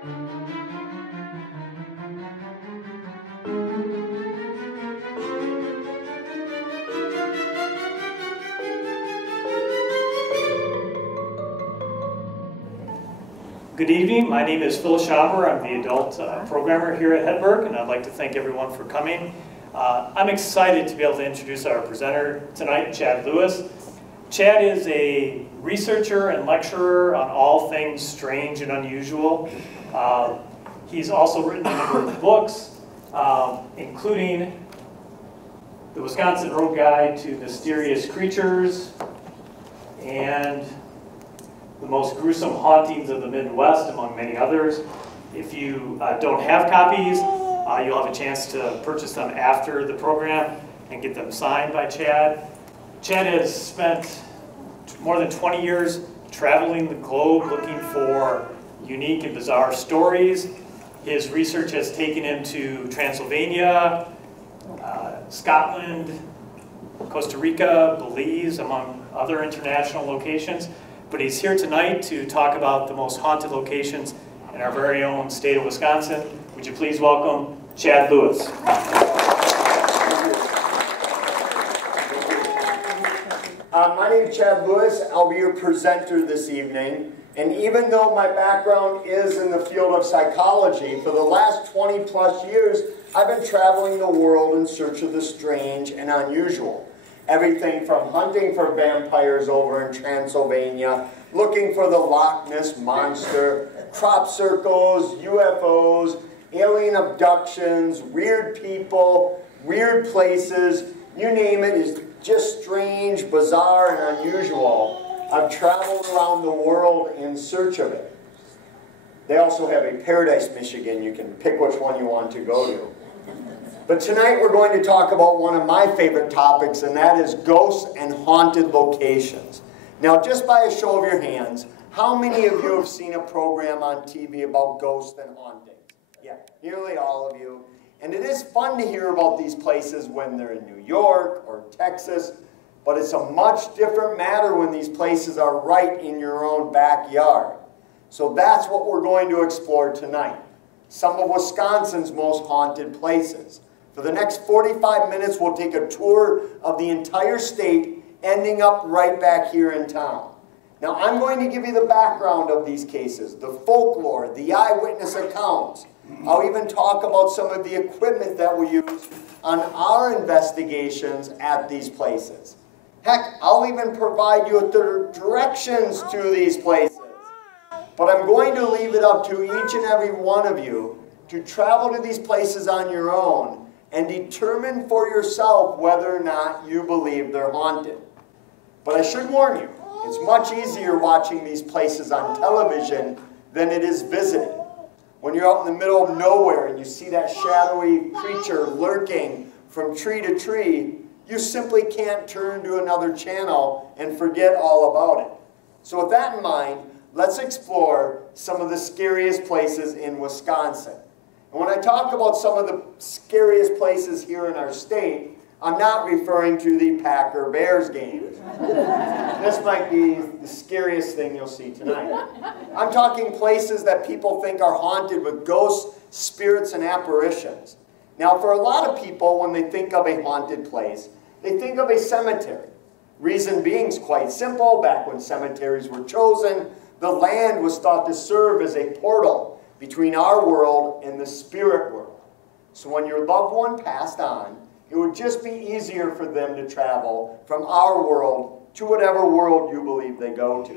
Good evening, my name is Phil Schauber. I'm the adult programmer here at Hedberg, and I'd like to thank everyone for coming. I'm excited to be able to introduce our presenter tonight, Chad Lewis. Chad is a researcher and lecturer on all things strange and unusual. He's also written a number of books, including The Wisconsin Road Guide to Mysterious Creatures and The Most Gruesome Hauntings of the Midwest, among many others. If you don't have copies, you'll have a chance to purchase them after the program and get them signed by Chad. Chad has spent more than 20 years traveling the globe looking for unique and bizarre stories. His research has taken him to Transylvania, Scotland, Costa Rica, Belize, among other international locations. But he's here tonight to talk about the most haunted locations in our very own state of Wisconsin. Would you please welcome Chad Lewis. My name is Chad Lewis. I'll be your presenter this evening. And even though my background is in the field of psychology, for the last 20 plus years, I've been traveling the world in search of the strange and unusual. Everything from hunting for vampires over in Transylvania, looking for the Loch Ness Monster, crop circles, UFOs, alien abductions, weird people, weird places, you name it, is just strange, bizarre, and unusual. I've traveled around the world in search of it. They also have a Paradise, Michigan. You can pick which one you want to go to. But tonight we're going to talk about one of my favorite topics, and that is ghosts and haunted locations. Now, just by a show of your hands, how many of you have seen a program on TV about ghosts and hauntings? Yeah, nearly all of you. And it is fun to hear about these places when they're in New York or Texas, but it's a much different matter when these places are right in your own backyard. So that's what we're going to explore tonight. Some of Wisconsin's most haunted places. For the next 45 minutes, we'll take a tour of the entire state, ending up right back here in town. Now, I'm going to give you the background of these cases, the folklore, the eyewitness accounts. I'll even talk about some of the equipment that we use on our investigations at these places. Heck, I'll even provide you with the directions to these places. But I'm going to leave it up to each and every one of you to travel to these places on your own and determine for yourself whether or not you believe they're haunted. But I should warn you, it's much easier watching these places on television than it is visiting. When you're out in the middle of nowhere and you see that shadowy creature lurking from tree to tree, you simply can't turn to another channel and forget all about it. So with that in mind, let's explore some of the scariest places in Wisconsin. And when I talk about some of the scariest places here in our state, I'm not referring to the Packer-Bears game. This might be the scariest thing you'll see tonight. I'm talking places that people think are haunted with ghosts, spirits, and apparitions. Now, for a lot of people, when they think of a haunted place, they think of a cemetery. Reason being is quite simple. Back when cemeteries were chosen, the land was thought to serve as a portal between our world and the spirit world. So when your loved one passed on, it would just be easier for them to travel from our world to whatever world you believe they go to.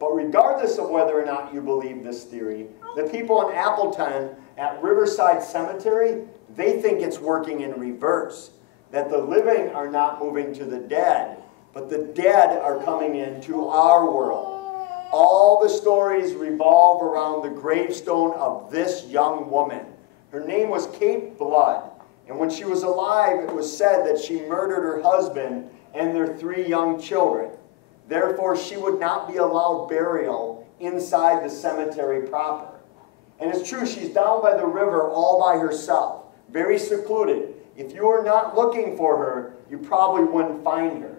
But regardless of whether or not you believe this theory, the people in Appleton at Riverside Cemetery, they think it's working in reverse. That the living are not moving to the dead, but the dead are coming into our world. All the stories revolve around the gravestone of this young woman. Her name was Kate Blood, and when she was alive, it was said that she murdered her husband and their 3 young children. Therefore, she would not be allowed burial inside the cemetery proper. And it's true, she's down by the river all by herself, very secluded. If you were not looking for her, you probably wouldn't find her.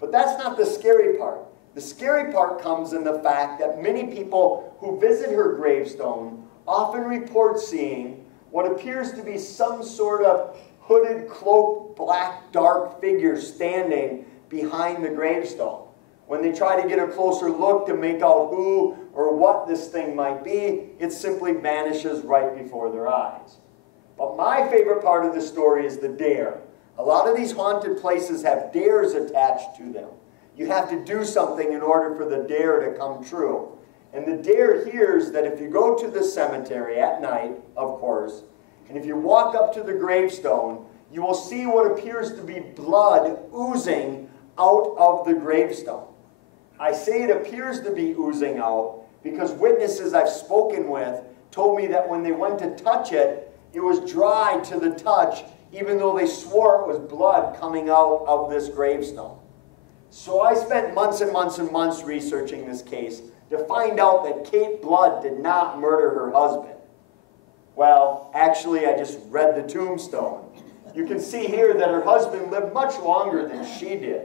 But that's not the scary part. The scary part comes in the fact that many people who visit her gravestone often report seeing what appears to be some sort of hooded, cloaked, black, dark figure standing behind the gravestone. When they try to get a closer look to make out who or what this thing might be, it simply vanishes right before their eyes. But my favorite part of the story is the dare. A lot of these haunted places have dares attached to them. You have to do something in order for the dare to come true. And the dare here is that if you go to the cemetery at night, of course, and if you walk up to the gravestone, you will see what appears to be blood oozing out of the gravestone. I say it appears to be oozing out because witnesses I've spoken with told me that when they went to touch it, it was dry to the touch, even though they swore it was blood coming out of this gravestone. So I spent months and months and months researching this case to find out that Kate Blood did not murder her husband. Well, actually, I just read the tombstone. You can see here that her husband lived much longer than she did.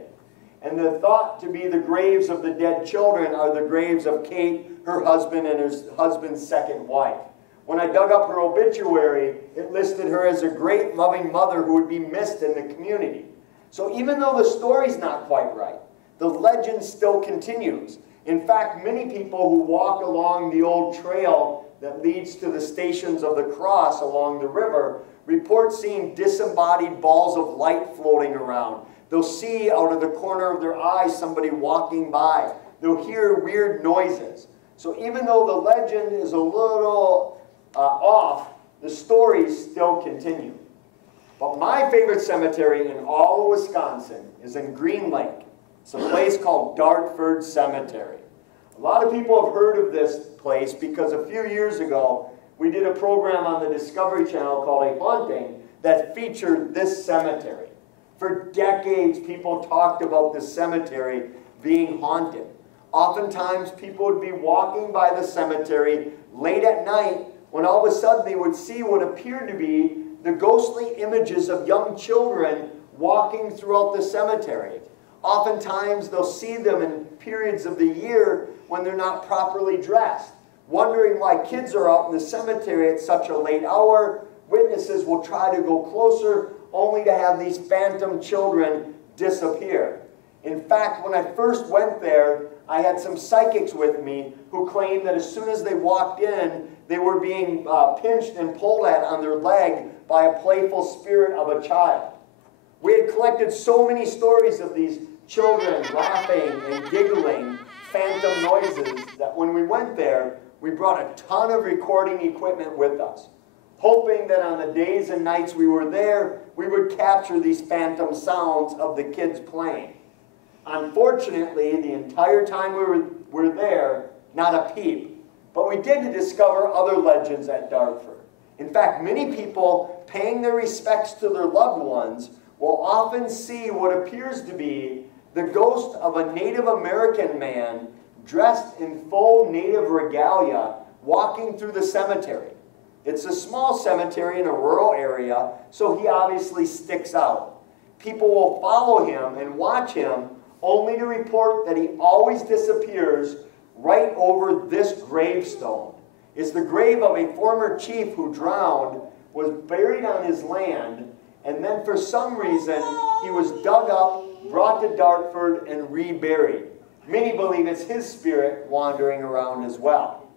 And the thought to be the graves of the dead children are the graves of Kate, her husband, and her husband's second wife. When I dug up her obituary, it listed her as a great loving mother who would be missed in the community. So even though the story's not quite right, the legend still continues. In fact, many people who walk along the old trail that leads to the Stations of the Cross along the river report seeing disembodied balls of light floating around. They'll see out of the corner of their eye somebody walking by. They'll hear weird noises. So even though the legend is a little off, the stories still continue. But my favorite cemetery in all of Wisconsin is in Green Lake. It's a place called Dartford Cemetery. A lot of people have heard of this place because a few years ago we did a program on the Discovery Channel called A Haunting that featured this cemetery. For decades, people talked about this cemetery being haunted. Oftentimes, people would be walking by the cemetery late at night when all of a sudden they would see what appeared to be the ghostly images of young children walking throughout the cemetery. Oftentimes, they'll see them in periods of the year when they're not properly dressed. Wondering why kids are out in the cemetery at such a late hour, witnesses will try to go closer only to have these phantom children disappear. In fact, when I first went there, I had some psychics with me who claimed that as soon as they walked in, they were being pinched and pulled at on their leg by a playful spirit of a child. We had collected so many stories of these children laughing and giggling, phantom noises, that when we went there, we brought a ton of recording equipment with us, hoping that on the days and nights we were there, we would capture these phantom sounds of the kids playing. Unfortunately, the entire time we were there, not a peep. But we did discover other legends at Dartford. In fact, many people paying their respects to their loved ones will often see what appears to be the ghost of a Native American man dressed in full Native regalia walking through the cemetery. It's a small cemetery in a rural area, so he obviously sticks out. People will follow him and watch him only to report that he always disappears right over this gravestone. It's the grave of a former chief who drowned, was buried on his land, and then for some reason he was dug up, brought to Dartford, and reburied. Many believe it's his spirit wandering around as well.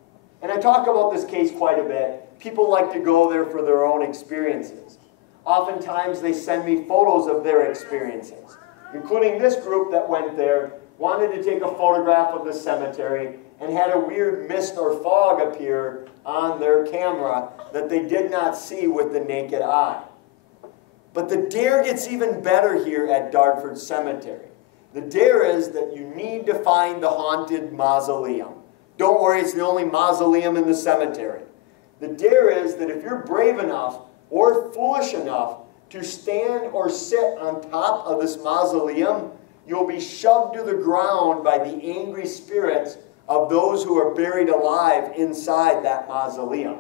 And I talk about this case quite a bit. People like to go there for their own experiences. Oftentimes they send me photos of their experiences, including this group that went there, wanted to take a photograph of the cemetery and had a weird mist or fog appear on their camera that they did not see with the naked eye. But the dare gets even better here at Dartford Cemetery. The dare is that you need to find the haunted mausoleum. Don't worry, it's the only mausoleum in the cemetery. The dare is that if you're brave enough or foolish enough to stand or sit on top of this mausoleum, you'll be shoved to the ground by the angry spirits of those who are buried alive inside that mausoleum.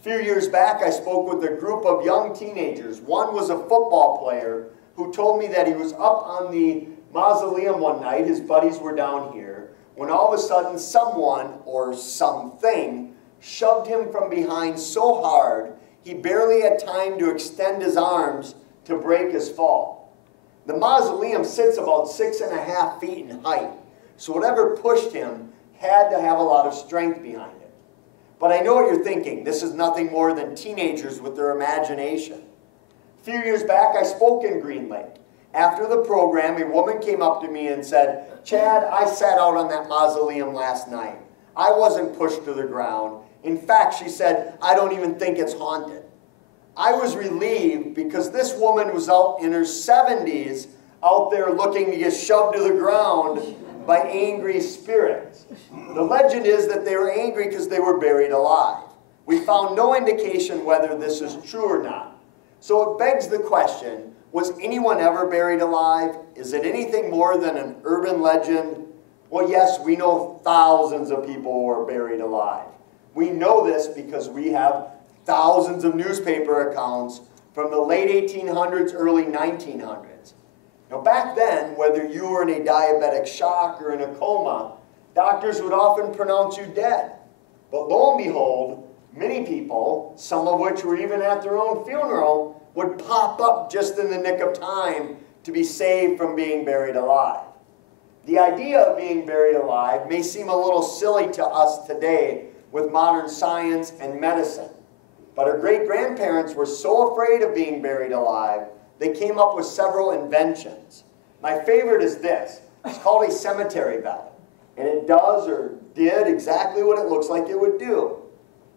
A few years back, I spoke with a group of young teenagers. One was a football player who told me that he was up on the mausoleum one night, his buddies were down here, when all of a sudden someone or something shoved him from behind so hard he barely had time to extend his arms to break his fall. The mausoleum sits about 6.5 feet in height, so whatever pushed him had to have a lot of strength behind it. But I know what you're thinking. This is nothing more than teenagers with their imagination. A few years back, I spoke in Green Lake. After the program, a woman came up to me and said, "Chad, I sat out on that mausoleum last night. I wasn't pushed to the ground. In fact," she said, "I don't even think it's haunted." I was relieved because this woman was out in her 70s, out there looking to get shoved to the ground by angry spirits. The legend is that they were angry because they were buried alive. We found no indication whether this is true or not. So it begs the question, was anyone ever buried alive? Is it anything more than an urban legend? Well, yes, we know thousands of people were buried alive. We know this because we have thousands of newspaper accounts from the late 1800s, early 1900s. Now back then, whether you were in a diabetic shock or in a coma, doctors would often pronounce you dead. But lo and behold, many people, some of which were even at their own funeral, would pop up just in the nick of time to be saved from being buried alive. The idea of being buried alive may seem a little silly to us today with modern science and medicine. But our great-grandparents were so afraid of being buried alive, they came up with several inventions. My favorite is this. It's called a cemetery bell. And it does or did exactly what it looks like it would do.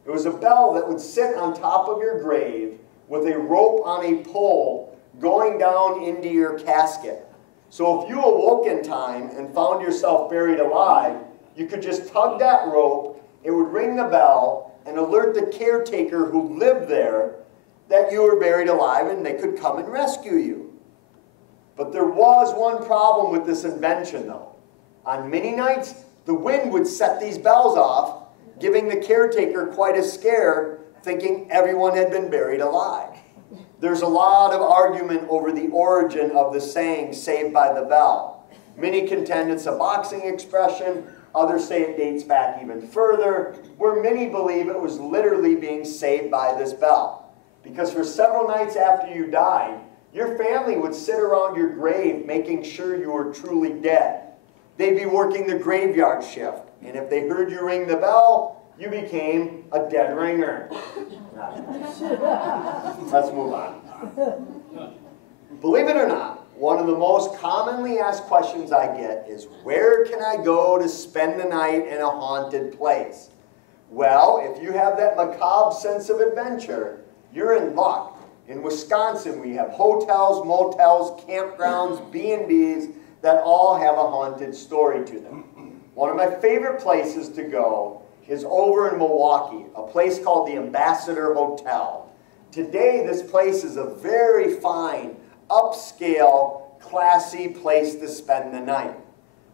It was a bell that would sit on top of your grave with a rope on a pole going down into your casket. So if you awoke in time and found yourself buried alive, you could just tug that rope, it would ring the bell, and alert the caretaker who lived there that you were buried alive and they could come and rescue you. But there was one problem with this invention though. On many nights, the wind would set these bells off, giving the caretaker quite a scare, thinking everyone had been buried alive. There's a lot of argument over the origin of the saying, "saved by the bell." Many contend it's a boxing expression. Others say it dates back even further, where many believe it was literally being saved by this bell. Because for several nights after you died, your family would sit around your grave making sure you were truly dead. They'd be working the graveyard shift, and if they heard you ring the bell, you became a dead ringer. Let's move on. Believe it or not, one of the most commonly asked questions I get is, where can I go to spend the night in a haunted place? Well, if you have that macabre sense of adventure, you're in luck. In Wisconsin, we have hotels, motels, campgrounds, B&Bs that all have a haunted story to them. One of my favorite places to go is over in Milwaukee, a place called the Ambassador Hotel. Today, this place is a very fine, upscale, classy place to spend the night.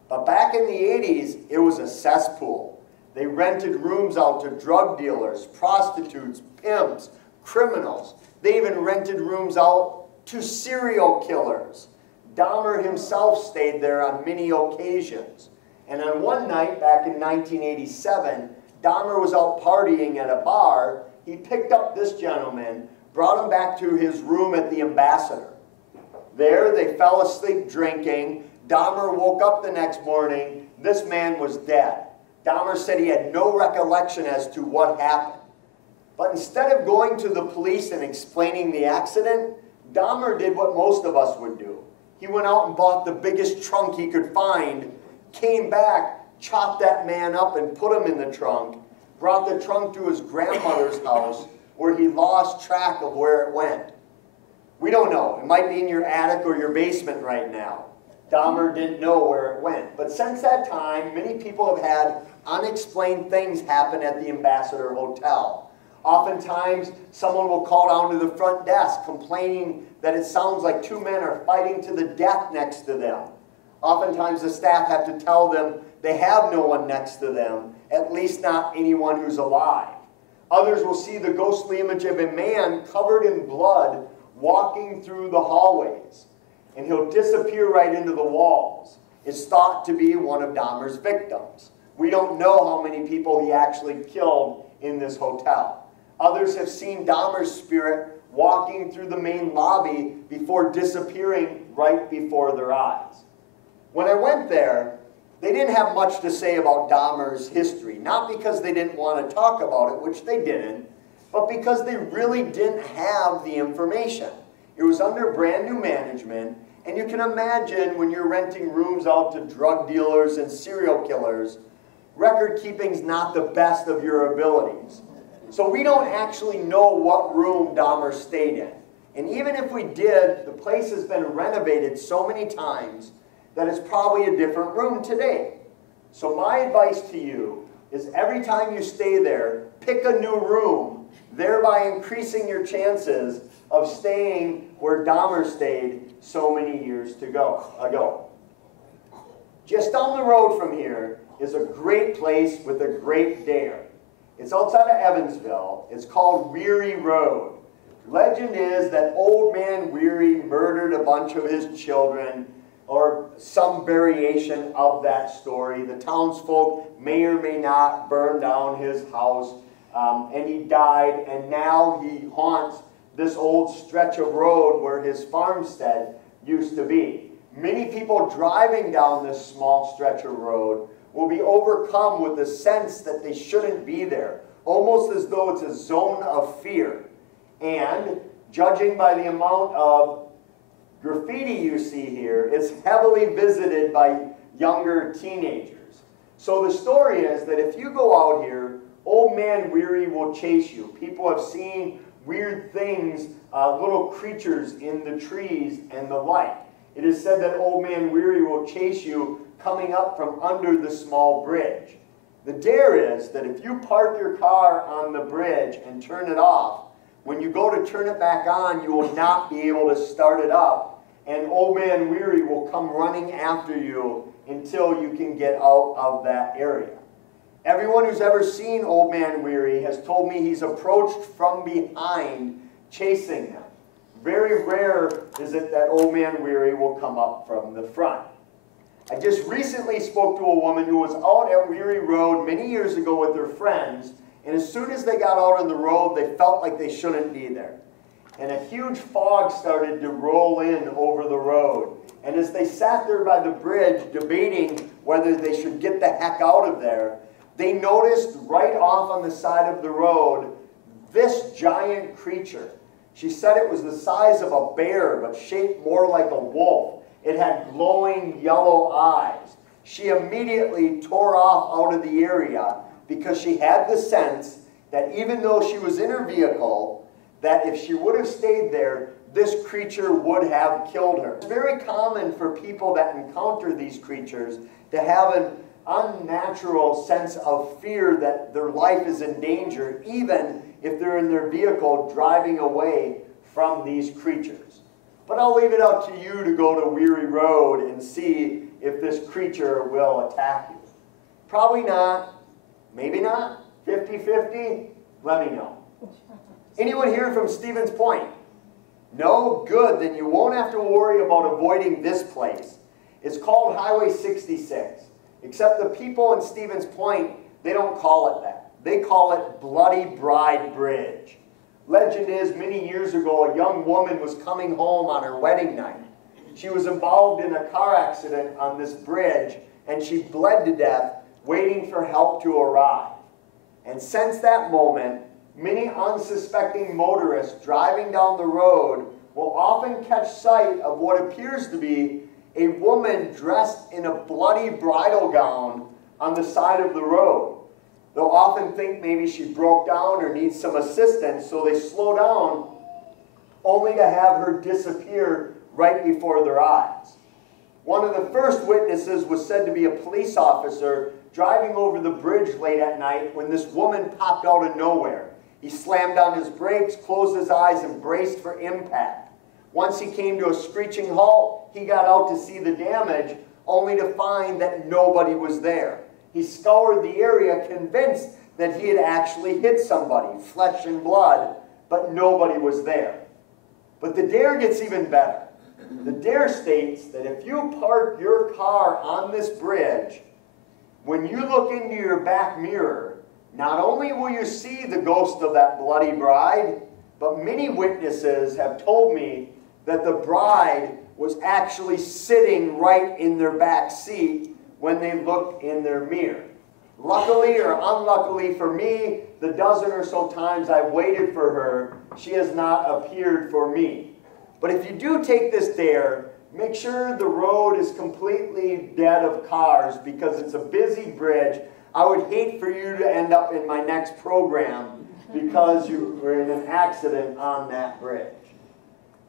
But back in the 80s, it was a cesspool. They rented rooms out to drug dealers, prostitutes, pimps, criminals. They even rented rooms out to serial killers. Dahmer himself stayed there on many occasions. And on one night, back in 1987, Dahmer was out partying at a bar. He picked up this gentleman, brought him back to his room at the Ambassador. There, they fell asleep drinking. Dahmer woke up the next morning. This man was dead. Dahmer said he had no recollection as to what happened. But instead of going to the police and explaining the accident, Dahmer did what most of us would do. He went out and bought the biggest trunk he could find, came back, chopped that man up and put him in the trunk, brought the trunk to his grandmother's house where he lost track of where it went. We don't know. It might be in your attic or your basement right now. Dahmer didn't know where it went. But since that time, many people have had unexplained things happen at the Ambassador Hotel. Oftentimes, someone will call down to the front desk complaining that it sounds like two men are fighting to the death next to them. Oftentimes, the staff have to tell them they have no one next to them, at least not anyone who's alive. Others will see the ghostly image of a man covered in blood walking through the hallways, and he'll disappear right into the walls. It's thought to be one of Dahmer's victims. We don't know how many people he actually killed in this hotel. Others have seen Dahmer's spirit walking through the main lobby before disappearing right before their eyes. When I went there, they didn't have much to say about Dahmer's history, not because they didn't want to talk about it, which they didn't, but because they really didn't have the information. It was under brand new management, and you can imagine when you're renting rooms out to drug dealers and serial killers, record keeping's not the best of your abilities. So we don't actually know what room Dahmer stayed in. And even if we did, the place has been renovated so many times that it's probably a different room today. So my advice to you is every time you stay there, pick a new room, thereby increasing your chances of staying where Dahmer stayed so many years ago. Just down the road from here is a great place with a great dare. It's outside of Evansville. It's called Weary Road. Legend is that Old Man Weary murdered a bunch of his children, or some variation of that story. The townsfolk may or may not burn down his house, and he died, and now he haunts this old stretch of road where his farmstead used to be. Many people driving down this small stretch of road will be overcome with the sense that they shouldn't be there, almost as though it's a zone of fear. And judging by the amount of graffiti you see here, it's heavily visited by younger teenagers. So the story is that if you go out here, Old Man Weary will chase you. People have seen weird things, little creatures in the trees and the like. It is said that Old Man Weary will chase you coming up from under the small bridge. The dare is that if you park your car on the bridge and turn it off, when you go to turn it back on, you will not be able to start it up, and Old Man Weary will come running after you until you can get out of that area. Everyone who's ever seen Old Man Weary has told me he's approached from behind, chasing them. Very rare is it that Old Man Weary will come up from the front. I just recently spoke to a woman who was out at Weary Road many years ago with her friends, and as soon as they got out on the road, they felt like they shouldn't be there. And a huge fog started to roll in over the road. And as they sat there by the bridge debating whether they should get the heck out of there, they noticed right off on the side of the road this giant creature. She said it was the size of a bear, but shaped more like a wolf. It had glowing yellow eyes. She immediately tore off out of the area because she had the sense that even though she was in her vehicle, that if she would have stayed there, this creature would have killed her. It's very common for people that encounter these creatures to have an unnatural sense of fear that their life is in danger, even if they're in their vehicle driving away from these creatures. But I'll leave it up to you to go to Weary Road and see if this creature will attack you. Probably not. Maybe not. 50-50? Let me know. Anyone here from Stevens Point? No? Good. Then you won't have to worry about avoiding this place. It's called Highway 66. Except the people in Stevens Point, they don't call it that. They call it Bloody Bride Bridge. Legend is, many years ago, a young woman was coming home on her wedding night. She was involved in a car accident on this bridge, and she bled to death, waiting for help to arrive. And since that moment, many unsuspecting motorists driving down the road will often catch sight of what appears to be a woman dressed in a bloody bridal gown on the side of the road. They'll often think maybe she broke down or needs some assistance, so they slow down only to have her disappear right before their eyes. One of the first witnesses was said to be a police officer driving over the bridge late at night when this woman popped out of nowhere. He slammed on his brakes, closed his eyes, and braced for impact. Once he came to a screeching halt, he got out to see the damage, only to find that nobody was there. He scoured the area, convinced that he had actually hit somebody, flesh and blood, but nobody was there. But the dare gets even better. The dare states that if you park your car on this bridge, when you look into your back mirror, Not only will you see the ghost of that bloody bride, but many witnesses have told me that the bride was actually sitting right in their back seat when they looked in their mirror. Luckily or unluckily for me, the dozen or so times I've waited for her, she has not appeared for me. But if you do take this dare, make sure the road is completely dead of cars because it's a busy bridge. I would hate for you to end up in my next program because you were in an accident on that bridge.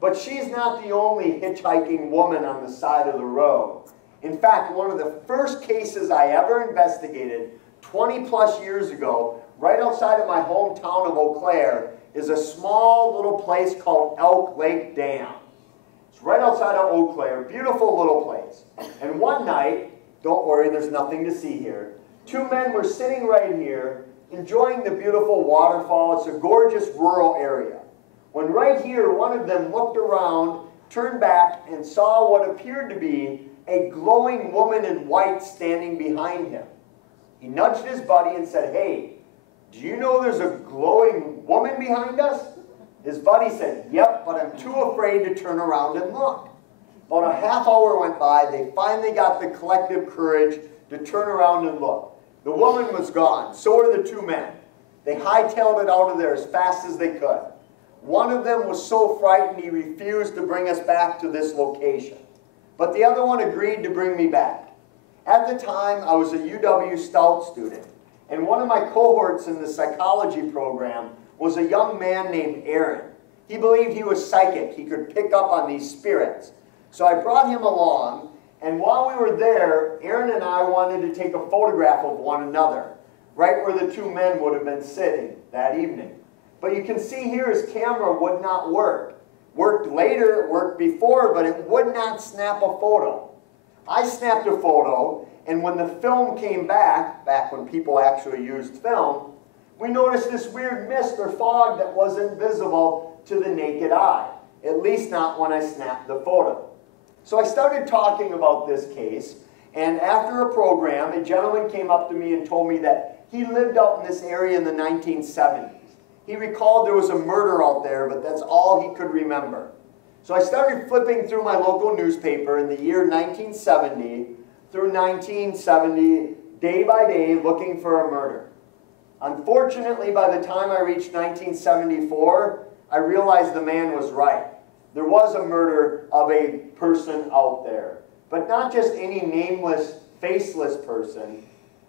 But she's not the only hitchhiking woman on the side of the road. In fact, one of the first cases I ever investigated 20 plus years ago, right outside of my hometown of Eau Claire, is a small little place called Elk Lake Dam. It's right outside of Eau Claire, beautiful little place. And one night, don't worry, there's nothing to see here, two men were sitting right here enjoying the beautiful waterfall. It's a gorgeous rural area. When right here, one of them looked around, turned back, and saw what appeared to be a glowing woman in white standing behind him. He nudged his buddy and said, "Hey, do you know there's a glowing woman behind us?" His buddy said, "Yep, but I'm too afraid to turn around and look." About a half hour went by. They finally got the collective courage to turn around and look. The woman was gone. So were the two men. They hightailed it out of there as fast as they could. One of them was so frightened he refused to bring us back to this location. But the other one agreed to bring me back. At the time, I was a UW Stout student, and one of my cohorts in the psychology program was a young man named Aaron. He believed he was psychic. He could pick up on these spirits. So I brought him along, and while we were there, Aaron and I wanted to take a photograph of one another, right where the two men would have been sitting that evening. But you can see here his camera would not work. Worked later, worked before, but it would not snap a photo. I snapped a photo, and when the film came back when people actually used film, we noticed this weird mist or fog that wasn't visible to the naked eye, at least not when I snapped the photo. So I started talking about this case, and after a program, a gentleman came up to me and told me that he lived out in this area in the 1970s. He recalled there was a murder out there, but that's all he could remember. So I started flipping through my local newspaper in the year 1970 through 1970, day by day, looking for a murder. Unfortunately, by the time I reached 1974, I realized the man was right. There was a murder of a person out there, but not just any nameless, faceless person.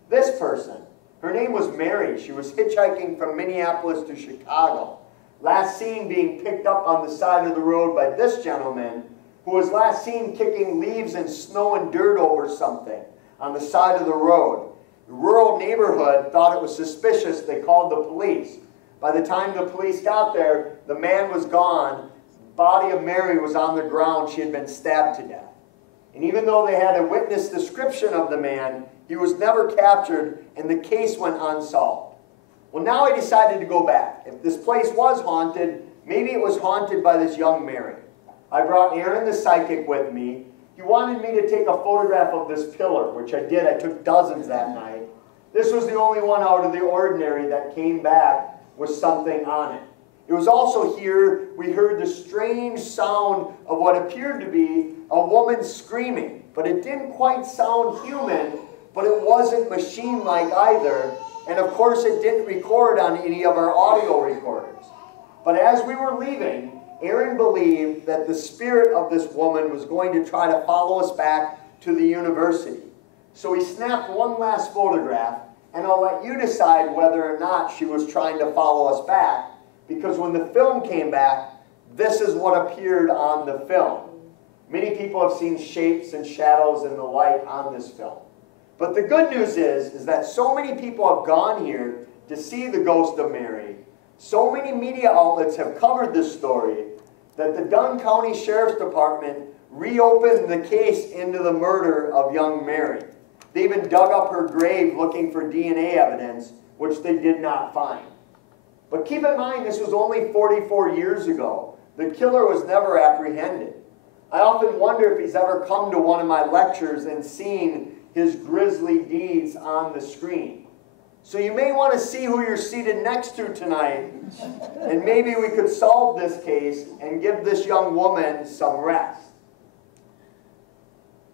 This person. Her name was Mary. She was hitchhiking from Minneapolis to Chicago. Last seen being picked up on the side of the road by this gentleman, who was last seen kicking leaves and snow and dirt over something on the side of the road. The rural neighborhood thought it was suspicious. They called the police. By the time the police got there, the man was gone. The body of Mary was on the ground. She had been stabbed to death. And even though they had a witness description of the man, he was never captured, and the case went unsolved. Well, now I decided to go back. If this place was haunted, maybe it was haunted by this young Mary. I brought Aaron the psychic with me. He wanted me to take a photograph of this pillar, which I did. I took dozens that night. This was the only one out of the ordinary that came back with something on it. It was also here we heard the strange sound of what appeared to be a woman screaming, but it didn't quite sound human, but it wasn't machine-like either, and of course it didn't record on any of our audio recorders. But as we were leaving, Aaron believed that the spirit of this woman was going to try to follow us back to the university. So he snapped one last photograph, and I'll let you decide whether or not she was trying to follow us back, because when the film came back, this is what appeared on the film. Many people have seen shapes and shadows and the light on this film. But the good news is that so many people have gone here to see the ghost of Mary. So many media outlets have covered this story that the Dunn County Sheriff's Department reopened the case into the murder of young Mary. They even dug up her grave looking for DNA evidence, which they did not find. But keep in mind, this was only 44 years ago. The killer was never apprehended. I often wonder if he's ever come to one of my lectures and seen his grisly deeds on the screen. So you may want to see who you're seated next to tonight, and maybe we could solve this case and give this young woman some rest.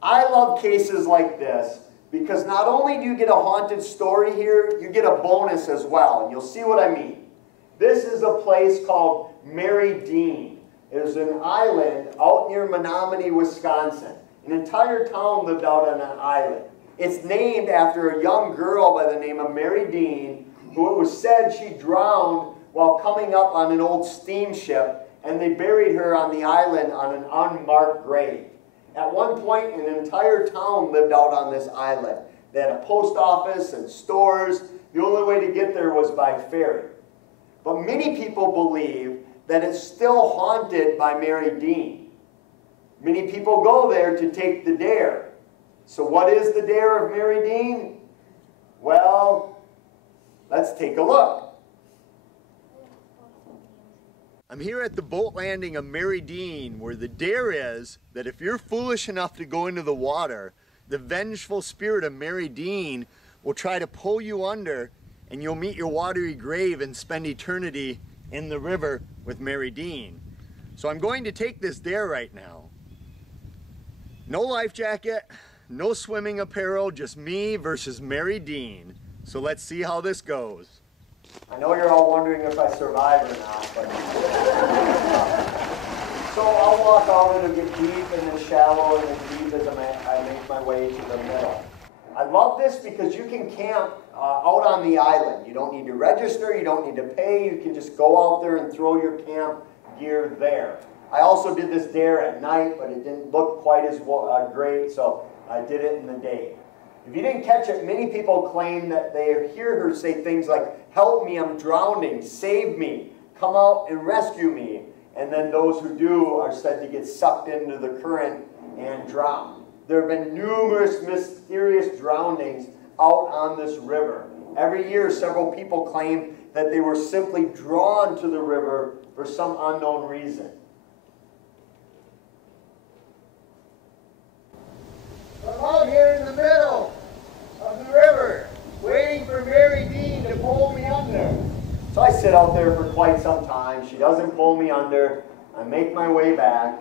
I love cases like this because not only do you get a haunted story here, you get a bonus as well, and you'll see what I mean. This is a place called Mary Dean. It is an island out near Menominee, Wisconsin. An entire town lived out on an island. It's named after a young girl by the name of Mary Dean, who it was said she drowned while coming up on an old steamship, and they buried her on the island on an unmarked grave. At one point, an entire town lived out on this island. They had a post office and stores. The only way to get there was by ferry. But many people believe that it's still haunted by Mary Dean. Many people go there to take the dare. So what is the dare of Mary Dean? Well, let's take a look. I'm here at the boat landing of Mary Dean, where the dare is that if you're foolish enough to go into the water, the vengeful spirit of Mary Dean will try to pull you under, and you'll meet your watery grave and spend eternity in the river with Mary Dean. So I'm going to take this dare right now. No life jacket, no swimming apparel, just me versus Mary Dean. So let's see how this goes. I know you're all wondering if I survive or not, but so I'll walk out. It'll get deep and then shallow and then deep as I make my way to the middle. I love this because you can camp out on the island. You don't need to register, you don't need to pay, you can just go out there and throw your camp gear there. I also did this dare at night, but it didn't look quite as great, so I did it in the day. If you didn't catch it, many people claim that they hear her say things like, "Help me, I'm drowning, save me, come out and rescue me." And then those who do are said to get sucked into the current and drown. There have been numerous mysterious drownings out on this river. Every year, several people claim that they were simply drawn to the river for some unknown reason. I'm out here in the middle of the river, waiting for Mary Dean to pull me under. So I sit out there for quite some time. She doesn't pull me under. I make my way back.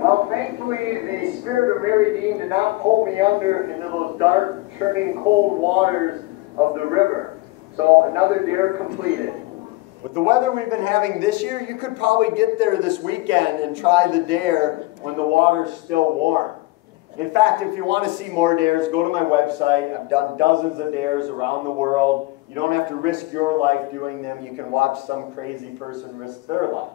Well, thankfully, the spirit of Mary Dean did not pull me under into those dark, churning, cold waters of the river. So another dare completed. With the weather we've been having this year, you could probably get there this weekend and try the dare when the water's still warm. In fact, if you want to see more dares, go to my website. I've done dozens of dares around the world. You don't have to risk your life doing them. You can watch some crazy person risk their life.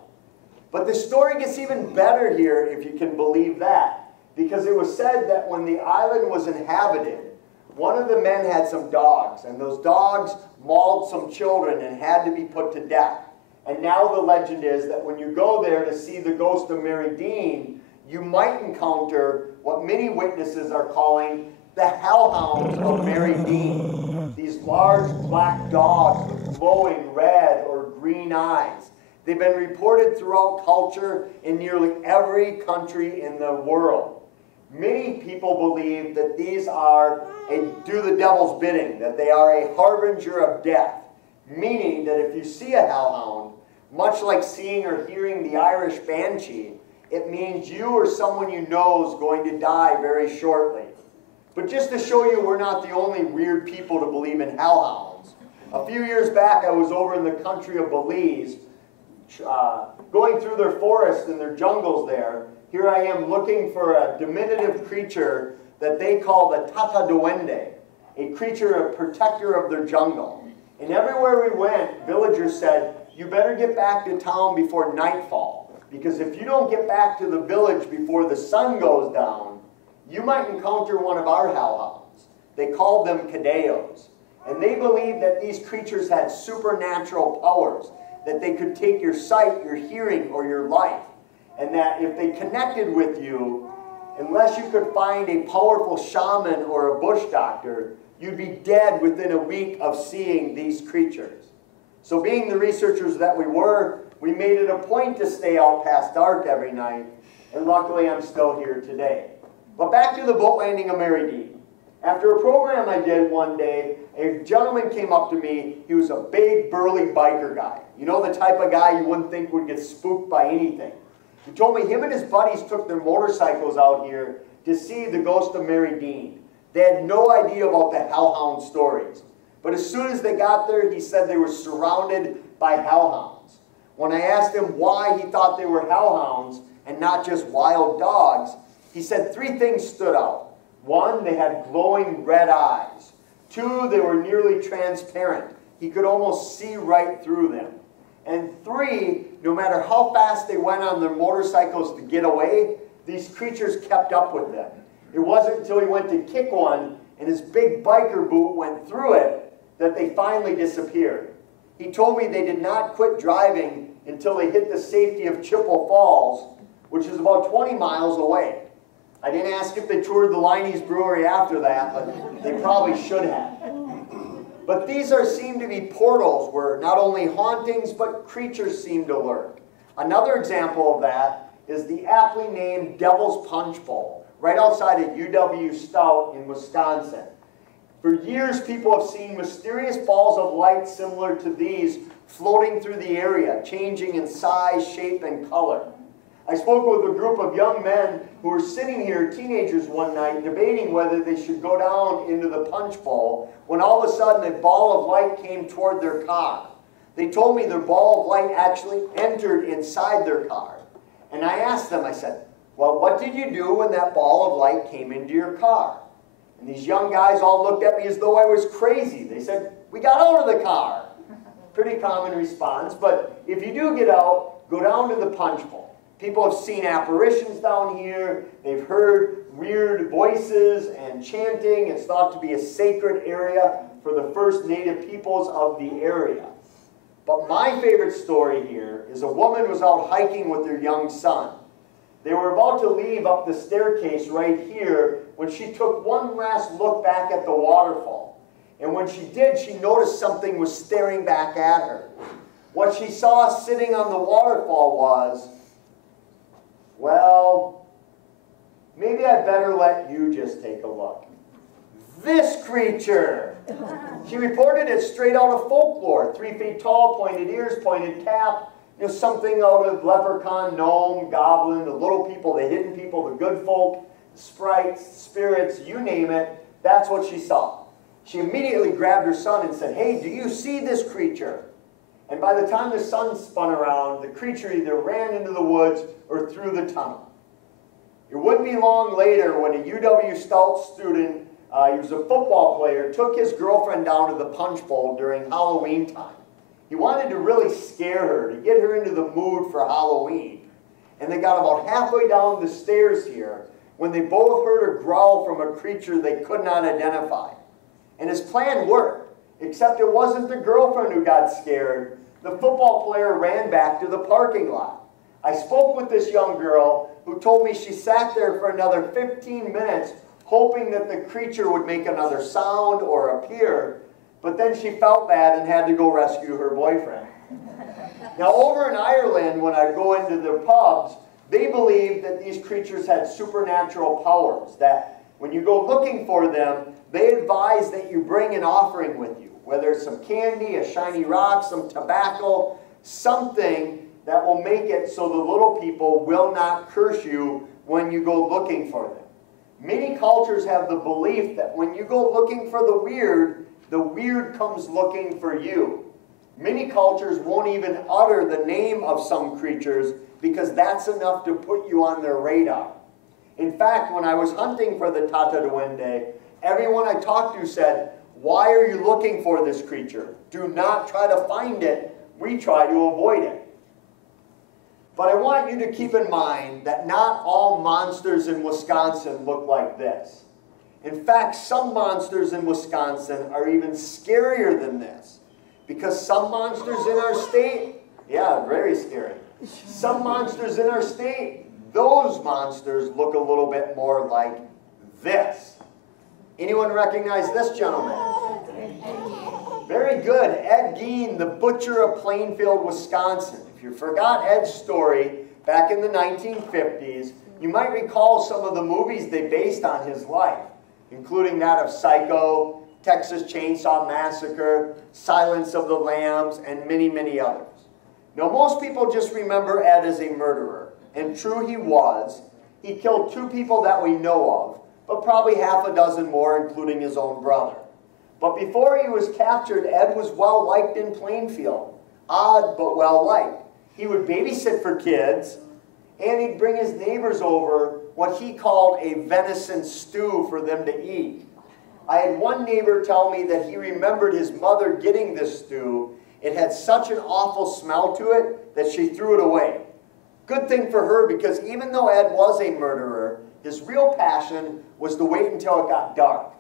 But the story gets even better here, if you can believe that, because it was said that when the island was inhabited, one of the men had some dogs, and those dogs mauled some children and had to be put to death. And now the legend is that when you go there to see the ghost of Mary Dean, you might encounter what many witnesses are calling the hellhounds of Mary Dean. These large black dogs with glowing red or green eyes. They've been reported throughout culture in nearly every country in the world. Many people believe that these are do the devil's bidding, that they are a harbinger of death, meaning that if you see a hellhound, much like seeing or hearing the Irish banshee, it means you or someone you know is going to die very shortly. But just to show you we're not the only weird people to believe in hellhounds, a few years back I was over in the country of Belize, going through their forests and their jungles there. Here I am looking for a diminutive creature that they call the Tata Duende, a creature, a protector of their jungle. And everywhere we went, villagers said, you better get back to town before nightfall, because if you don't get back to the village before the sun goes down, you might encounter one of our hellhounds. They called them Cadeos. And they believed that these creatures had supernatural powers, that they could take your sight, your hearing, or your life. And that if they connected with you, unless you could find a powerful shaman or a bush doctor, you'd be dead within a week of seeing these creatures. So being the researchers that we were, we made it a point to stay out past dark every night, and luckily I'm still here today. But back to the boat landing of Mary Dean. After a program I did one day, a gentleman came up to me. He was a big, burly biker guy. You know, the type of guy you wouldn't think would get spooked by anything. He told me him and his buddies took their motorcycles out here to see the ghost of Mary Dean. They had no idea about the hellhound stories. But as soon as they got there, he said they were surrounded by hellhounds. When I asked him why he thought they were hellhounds and not just wild dogs, he said 3 things stood out. 1, they had glowing red eyes. 2, they were nearly transparent. He could almost see right through them. And 3, no matter how fast they went on their motorcycles to get away, these creatures kept up with them. It wasn't until he went to kick one and his big biker boot went through it that they finally disappeared. He told me they did not quit driving until they hit the safety of Chippewa Falls, which is about 20 miles away. I didn't ask if they toured the Liney's Brewery after that, but they probably should have. But these seem to be portals where not only hauntings, but creatures seem to lurk. Another example of that is the aptly named Devil's Punchbowl, right outside of UW Stout in Wisconsin. For years, people have seen mysterious balls of light similar to these floating through the area, changing in size, shape, and color. I spoke with a group of young men who were sitting here, teenagers one night, debating whether they should go down into the Punchbowl, when all of a sudden a ball of light came toward their car. They told me their ball of light actually entered inside their car. And I asked them, I said, well, what did you do when that ball of light came into your car? And these young guys all looked at me as though I was crazy. They said, we got out of the car. Pretty common response, but if you do get out, go down to the Punchbowl. People have seen apparitions down here. They've heard weird voices and chanting. It's thought to be a sacred area for the first native peoples of the area. But my favorite story here is a woman was out hiking with her young son. They were about to leave up the staircase right here when she took one last look back at the waterfall. And when she did, she noticed something was staring back at her. What she saw sitting on the waterfall was, well, maybe I better let you just take a look. This creature! She reported it straight out of folklore. 3 feet tall, pointed ears, pointed cap. You know, something out of leprechaun, gnome, goblin, the little people, the hidden people, the good folk, the sprites, spirits, you name it. That's what she saw. She immediately grabbed her son and said, hey, do you see this creature? And by the time the sun spun around, the creature either ran into the woods or through the tunnel. It wouldn't be long later when a UW Stout student, he was a football player, took his girlfriend down to the Punchbowl during Halloween time. He wanted to really scare her, to get her into the mood for Halloween. And they got about halfway down the stairs here when they both heard a growl from a creature they could not identify. And his plan worked, except it wasn't the girlfriend who got scared. The football player ran back to the parking lot. I spoke with this young girl who told me she sat there for another 15 minutes hoping that the creature would make another sound or appear, but then she felt bad and had to go rescue her boyfriend. Now over in Ireland, when I go into their pubs, they believe that these creatures had supernatural powers, that when you go looking for them, they advise that you bring an offering with you, whether it's some candy, a shiny rock, some tobacco, something that will make it so the little people will not curse you when you go looking for them. Many cultures have the belief that when you go looking for the weird comes looking for you. Many cultures won't even utter the name of some creatures because that's enough to put you on their radar. In fact, when I was hunting for the Tata Duende, everyone I talked to said, why are you looking for this creature? Do not try to find it. We try to avoid it. But I want you to keep in mind that not all monsters in Wisconsin look like this. In fact, some monsters in Wisconsin are even scarier than this. Because some monsters in our state, yeah, very scary. Some monsters in our state, those monsters look a little bit more like this. Anyone recognize this gentleman? Very good. Ed Gein, the butcher of Plainfield, Wisconsin. If you forgot Ed's story back in the 1950s, you might recall some of the movies they based on his life. including that of Psycho, Texas Chainsaw Massacre, Silence of the Lambs, and many, many others. Now, most people just remember Ed as a murderer, and true he was. He killed 2 people that we know of, but probably half a dozen more, including his own brother. But before he was captured, Ed was well-liked in Plainfield. Odd, but well-liked. He would babysit for kids, and he'd bring his neighbors over what he called a venison stew for them to eat. I had one neighbor tell me that he remembered his mother getting this stew. It had such an awful smell to it that she threw it away. Good thing for her, because even though Ed was a murderer, his real passion was to wait until it got dark.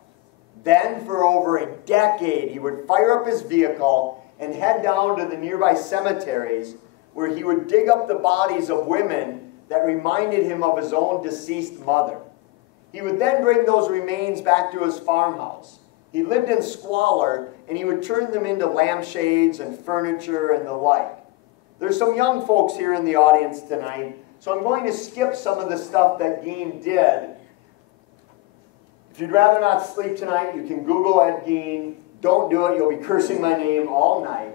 Then, for over a decade, he would fire up his vehicle and head down to the nearby cemeteries, where he would dig up the bodies of women that reminded him of his own deceased mother. He would then bring those remains back to his farmhouse. He lived in squalor, and he would turn them into lampshades and furniture and the like. There's some young folks here in the audience tonight, so I'm going to skip some of the stuff that Gein did. If you'd rather not sleep tonight, you can Google Ed Gein. Don't do it, you'll be cursing my name all night.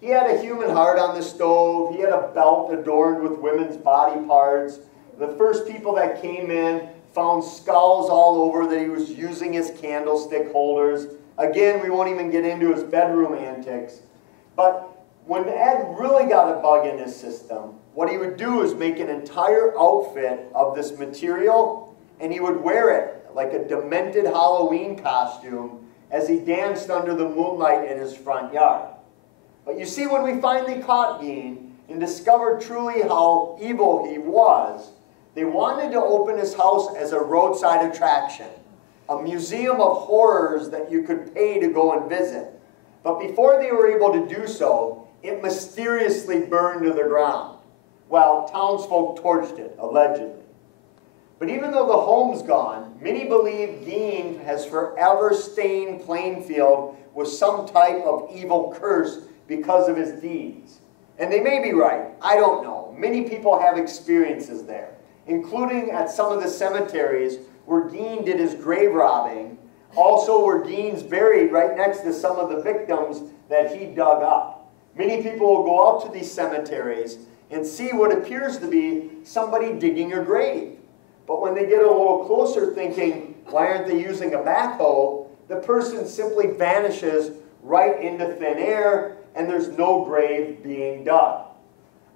He had a human heart on the stove. He had a belt adorned with women's body parts. The first people that came in found skulls all over that he was using as candlestick holders. Again, we won't even get into his bedroom antics. But when Ed really got a bug in his system, what he would do is make an entire outfit of this material, and he would wear it like a demented Halloween costume as he danced under the moonlight in his front yard. But you see, when we finally caught Gein and discovered truly how evil he was, they wanted to open his house as a roadside attraction, a museum of horrors that you could pay to go and visit. But before they were able to do so, it mysteriously burned to the ground. Well, townsfolk torched it, allegedly. But even though the home's gone, many believe Gein has forever stained Plainfield with some type of evil curse because of his deeds. And they may be right. I don't know. Many people have experiences there, including at some of the cemeteries where Gein did his grave robbing, also where Gein's buried right next to some of the victims that he dug up. Many people will go out to these cemeteries and see what appears to be somebody digging a grave. But when they get a little closer thinking, why aren't they using a backhoe, the person simply vanishes right into thin air, and there's no grave being dug.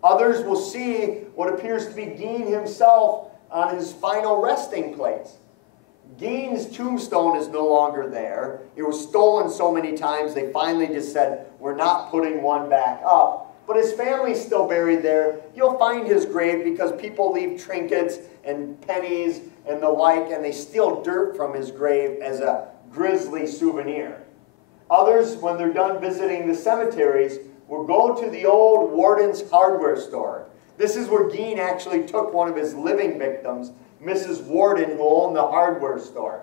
Others will see what appears to be Gein himself on his final resting place. Gein's tombstone is no longer there. It was stolen so many times they finally just said, we're not putting one back up. But his family's still buried there. You'll find his grave because people leave trinkets and pennies and the like, and they steal dirt from his grave as a grisly souvenir. Others, when they're done visiting the cemeteries, will go to the old Warden's hardware store. This is where Gein actually took one of his living victims, Mrs. Warden, who owned the hardware store.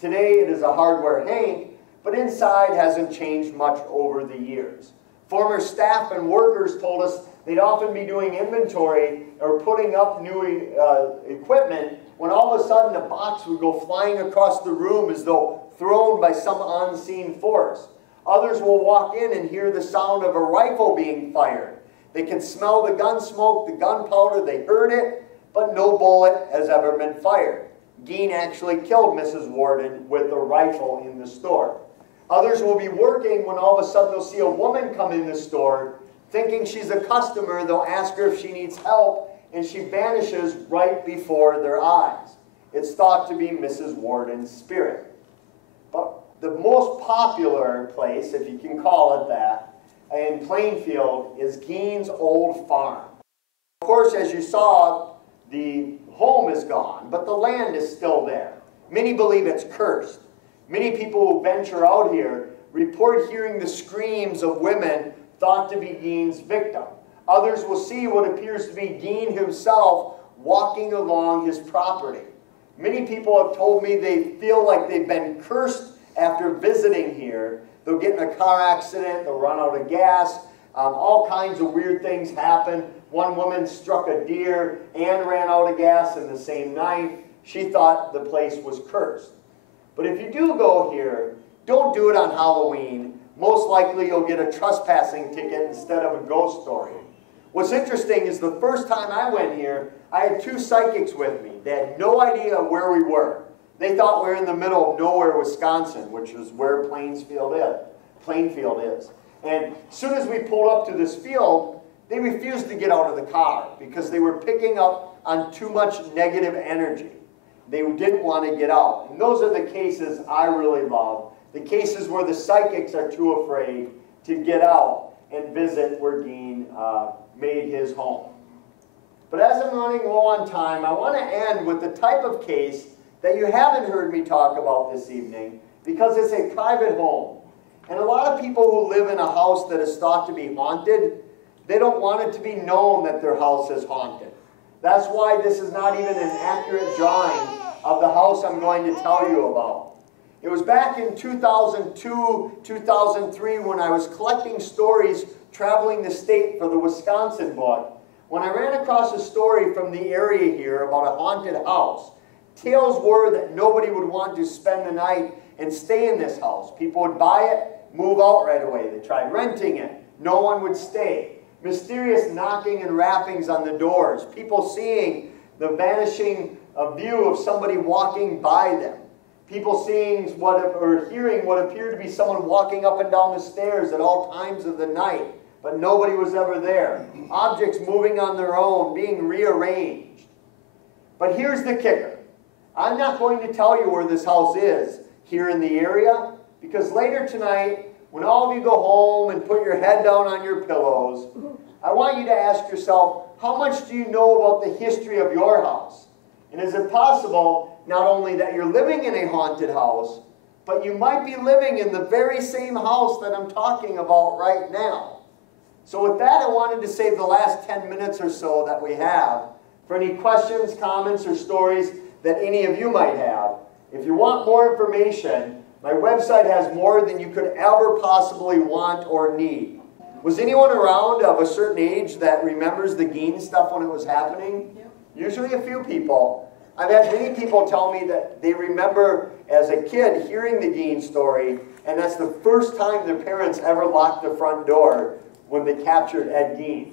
Today it is a hardware hank, but inside hasn't changed much over the years. Former staff and workers told us they'd often be doing inventory or putting up new equipment when all of a sudden a box would go flying across the room as though thrown by some unseen force. Others will walk in and hear the sound of a rifle being fired. They can smell the gun smoke, the gunpowder, they heard it, but no bullet has ever been fired. Gein actually killed Mrs. Warden with a rifle in the store. Others will be working when all of a sudden they'll see a woman come in the store, thinking she's a customer. They'll ask her if she needs help, and she vanishes right before their eyes. It's thought to be Mrs. Warden's spirit. But the most popular place, if you can call it that, in Plainfield is Gein's old farm. Of course, as you saw, the home is gone, but the land is still there. Many believe it's cursed. Many people who venture out here report hearing the screams of women thought to be Gein's victim. Others will see what appears to be Gein himself walking along his property. Many people have told me they feel like they've been cursed after visiting here. They'll get in a car accident, they'll run out of gas, all kinds of weird things happen. One woman struck a deer and ran out of gas in the same night. She thought the place was cursed. But if you do go here, don't do it on Halloween. Most likely you'll get a trespassing ticket instead of a ghost story. What's interesting is the first time I went here, I had two psychics with me. They had no idea where we were. They thought we were in the middle of nowhere, Wisconsin, which is where Plainfield is. And as soon as we pulled up to this field, they refused to get out of the car because they were picking up on too much negative energy. They didn't want to get out. And those are the cases I really love. The cases where the psychics are too afraid to get out and visit where Gein made his home. But as I'm running low on time, I want to end with the type of case that you haven't heard me talk about this evening because it's a private home. And a lot of people who live in a house that is thought to be haunted, they don't want it to be known that their house is haunted. That's why this is not even an accurate drawing of the house I'm going to tell you about. It was back in 2002, 2003 when I was collecting stories traveling the state for the Wisconsin book, when I ran across a story from the area here about a haunted house. Tales were that nobody would want to spend the night and stay in this house. People would buy it, move out right away. They tried renting it. No one would stay. Mysterious knocking and rappings on the doors. People seeing the vanishing view of somebody walking by them. People seeing or hearing what appeared to be someone walking up and down the stairs at all times of the night, but nobody was ever there. Objects moving on their own, being rearranged. But here's the kicker. I'm not going to tell you where this house is here in the area, because later tonight, when all of you go home and put your head down on your pillows, I want you to ask yourself, how much do you know about the history of your house? And is it possible not only that you're living in a haunted house, but you might be living in the very same house that I'm talking about right now? So with that, I wanted to save the last 10 minutes or so that we have for any questions, comments, or stories that any of you might have. If you want more information, my website has more than you could ever possibly want or need. Was anyone around of a certain age that remembers the Gein stuff when it was happening? Yeah. Usually a few people. I've had many people tell me that they remember as a kid hearing the Gein story, and that's the first time their parents ever locked the front door when they captured Ed Gein.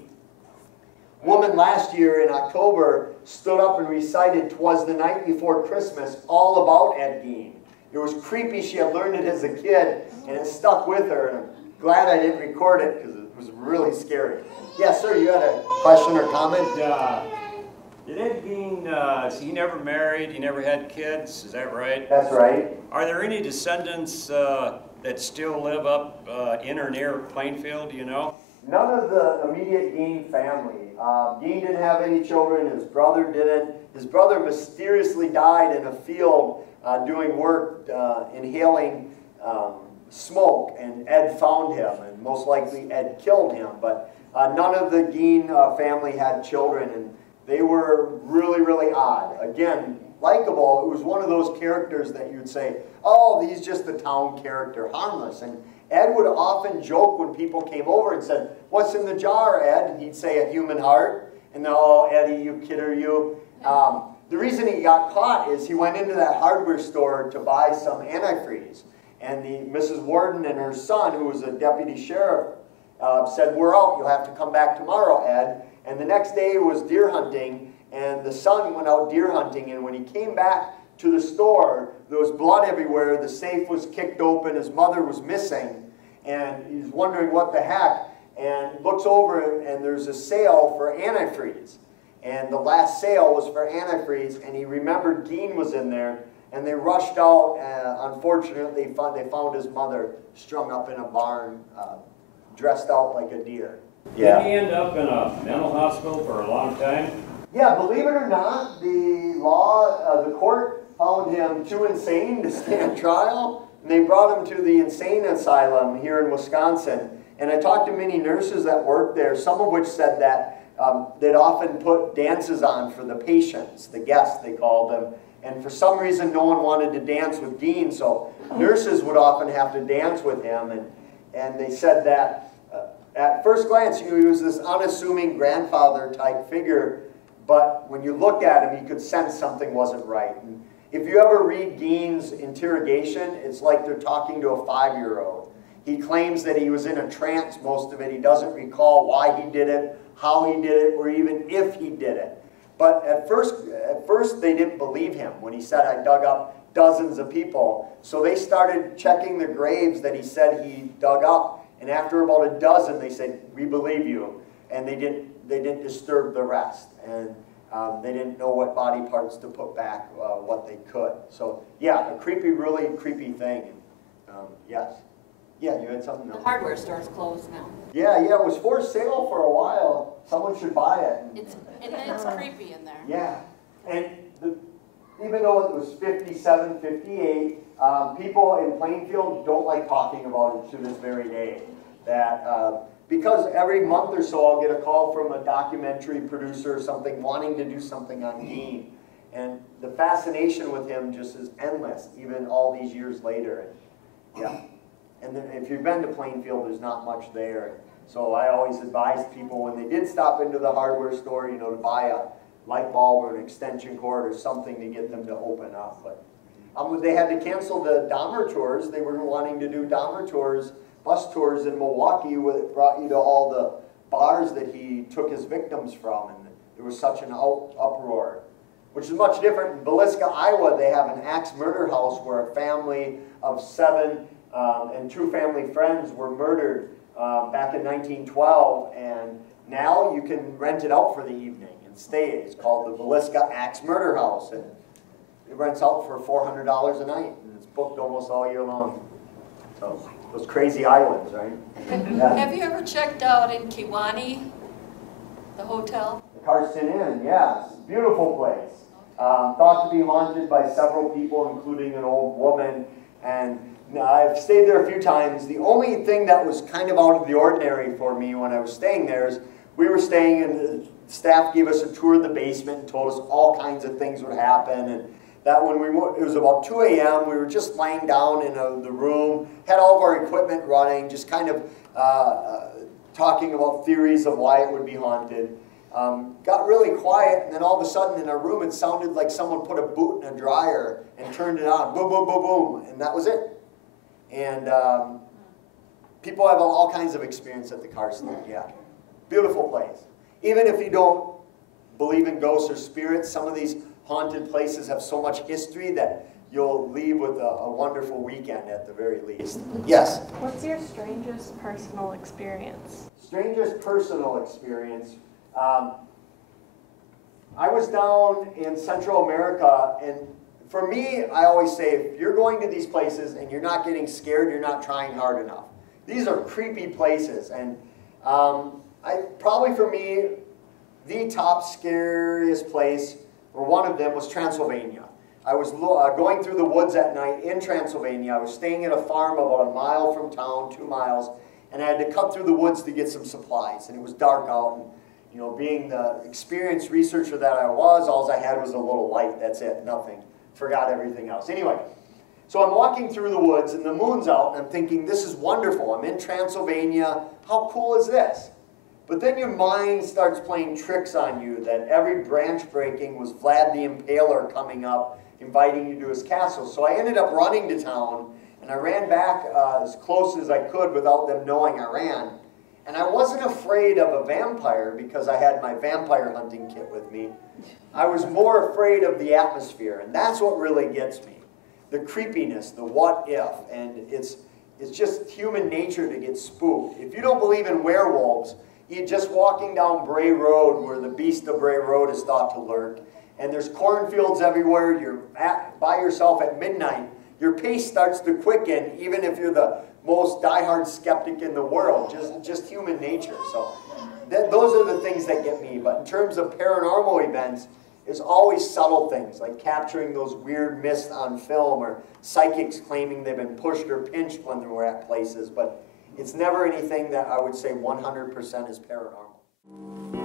A woman last year in October stood up and recited "'Twas the Night Before Christmas" all about Ed Gein. It was creepy. She had learned it as a kid, and it stuck with her. And I'm glad I didn't record it because it was really scary. Yes, sir, you had a question or comment? Did Ed Gein, he never married, he never had kids, is that right? That's right. Are there any descendants that still live up in or near Plainfield, do you know? None of the immediate Gein family. Gein didn't have any children, his brother didn't. His brother mysteriously died in a field doing work, inhaling smoke, and Ed found him, and most likely Ed killed him. But none of the Gein family had children, and they were really, really odd. Again, likable. It was one of those characters that you'd say, oh, he's just a town character, harmless. And Ed would often joke when people came over and said, what's in the jar, Ed? And he'd say, a human heart. And they're, oh, Eddie, you kidder, you. The reason he got caught is he went into that hardware store to buy some antifreeze. And Mrs. Warden and her son, who was a deputy sheriff, said, we're out. You'll have to come back tomorrow, Ed. And the next day was deer hunting, and the son went out deer hunting. And when he came back to the store, there was blood everywhere. The safe was kicked open. His mother was missing. And he's wondering what the heck. And looks over, and there's a sale for antifreeze. And the last sale was for antifreeze, and he remembered Gein was in there. And they rushed out, and unfortunately, they found his mother strung up in a barn, dressed out like a deer. Did he end up in a mental hospital for a long time? Yeah, believe it or not, the court found him too insane to stand trial, and they brought him to the insane asylum here in Wisconsin. And I talked to many nurses that worked there, some of which said that they'd often put dances on for the patients, the guests they called them, and for some reason no one wanted to dance with Gein, so nurses would often have to dance with him, and they said that at first glance, he was this unassuming grandfather-type figure, but when you looked at him, you could sense something wasn't right. If you ever read Gein's interrogation, it's like they're talking to a 5-year-old. He claims that he was in a trance most of it. He doesn't recall why he did it, how he did it, or even if he did it. But at first they didn't believe him when he said, I dug up dozens of people. So they started checking the graves that he said he dug up. And after about a dozen, they said, we believe you. And they didn't disturb the rest. And they didn't know what body parts to put back, what they could. So yeah, a creepy, really creepy thing. Yes. Yeah, you had something else? The hardware store's closed now. Yeah, it was for sale for a while. Someone should buy it. It's creepy in there. Yeah, and even though it was 57, 58, people in Plainfield don't like talking about it to this very day. Because every month or so I'll get a call from a documentary producer or something wanting to do something on Gein. And the fascination with him just is endless, even all these years later. And, yeah. And then if you've been to Plainfield, there's not much there. So I always advise people when they did stop into the hardware store, to buy a light bulb or an extension cord or something to get them to open up. But they had to cancel the Dahmer tours. They were wanting to do Dahmer tours, bus tours in Milwaukee, where it brought you to all the bars that he took his victims from. And there was such an uproar, which is much different. In Villisca, Iowa, they have an axe murder house where a family of 7 and 2 family friends were murdered back in 1912, and now you can rent it out for the evening and stay. It's called the Villisca Axe Murder House, and it rents out for $400 a night, and it's booked almost all year long. So those crazy islands, right? Yeah. Have you ever checked out in Kewanee, the hotel? The Karsten Inn, yes, beautiful place. Thought to be haunted by several people, including an old woman, and I've stayed there a few times. The only thing that was kind of out of the ordinary for me when I was staying there is we were staying and the staff gave us a tour of the basement and told us all kinds of things would happen. And that when it was about 2 a.m., we were just laying down in the room, had all of our equipment running, just kind of talking about theories of why it would be haunted. Got really quiet, and then all of a sudden in our room it sounded like someone put a boot in a dryer and turned it on. Boom, boom, boom, boom, and that was it. And people have all kinds of experience at the Karsten. Yeah, beautiful place. Even if you don't believe in ghosts or spirits, some of these haunted places have so much history that you'll leave with a wonderful weekend at the very least. Yes? What's your strangest personal experience? Strangest personal experience? I was down in Central America, and for me, I always say, if you're going to these places and you're not getting scared, you're not trying hard enough. These are creepy places, and probably for me, the top scariest place, or one of them, was Transylvania. I was going through the woods at night in Transylvania. I was staying at a farm about a mile from town, 2 miles, and I had to cut through the woods to get some supplies, and it was dark out. And, being the experienced researcher that I was, all I had was a little light. That's it, nothing. Forgot everything else. Anyway, so I'm walking through the woods, and the moon's out, and I'm thinking, this is wonderful. I'm in Transylvania. How cool is this? But then your mind starts playing tricks on you that every branch breaking was Vlad the Impaler coming up, inviting you to his castle. So I ended up running to town, and I ran back as close as I could without them knowing I ran. And I wasn't afraid of a vampire because I had my vampire hunting kit with me. I was more afraid of the atmosphere, and that's what really gets me. The creepiness, the what if, and it's just human nature to get spooked. If you don't believe in werewolves, you're just walking down Bray Road where the beast of Bray Road is thought to lurk, and there's cornfields everywhere, you're by yourself at midnight, your pace starts to quicken even if you're the most diehard skeptic in the world, just human nature. So those are the things that get me. But in terms of paranormal events, it's always subtle things, like capturing those weird mists on film, or psychics claiming they've been pushed or pinched when they were at places. But it's never anything that I would say 100% is paranormal.